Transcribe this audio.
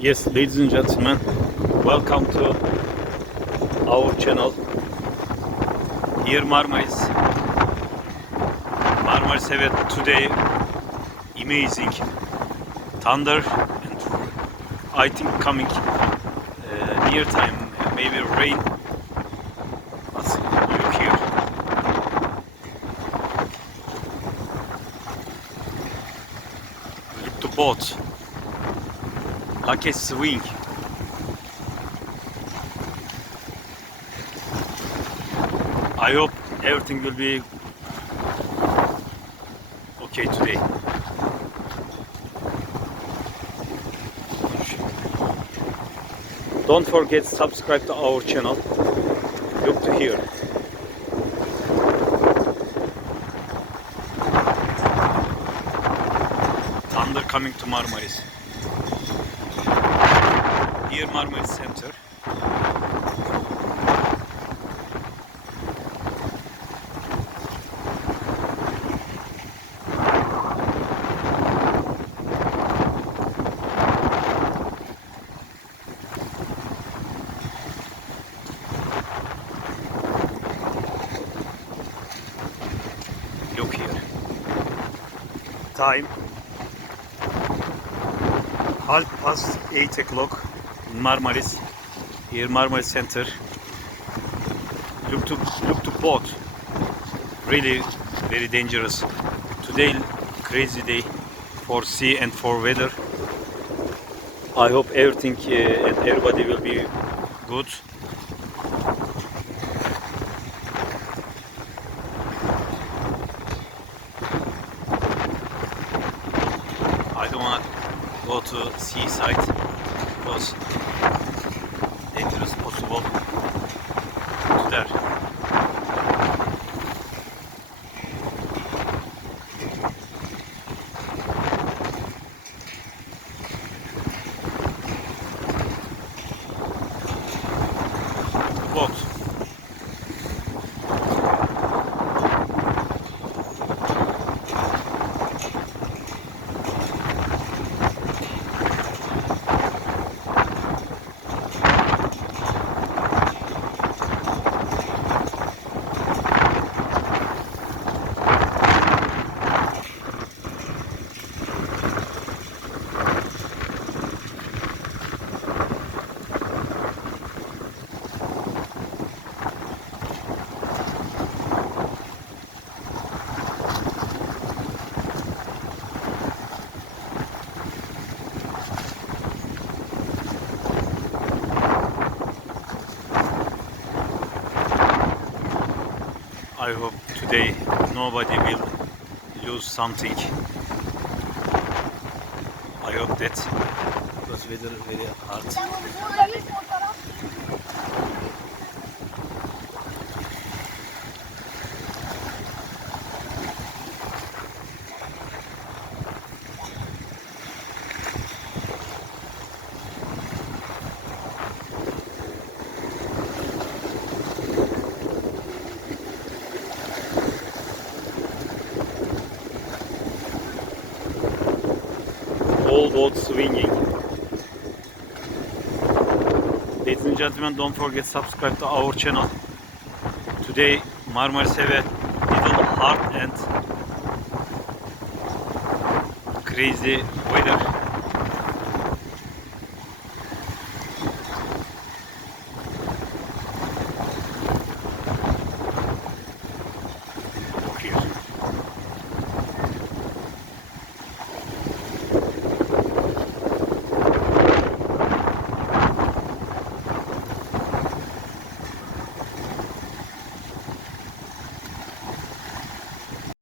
Yes, ladies and gentlemen, welcome to our channel. Here Marmaris. Marmaris have today amazing thunder and I think coming near time maybe rain. But look here. Look the boat. Like a swing. I hope everything will be okay today. Don't forget to subscribe to our channel. Look to here. Thunder coming to Marmaris. Here Marmaris Center. Look here. Time 8:30 o'clock in Marmaris. Here Marmaris Center. Look to boat. Really very dangerous. Today crazy day for sea and for weather. I hope everything and everybody will be good. I don't want to go to seaside because dangerous possible to there. Boat. I hope today nobody will lose something. I hope that because weather very hard. All boats swinging. Ladies and gentlemen, don't forget to subscribe to our channel. Today Marmaris have a little hard and crazy weather.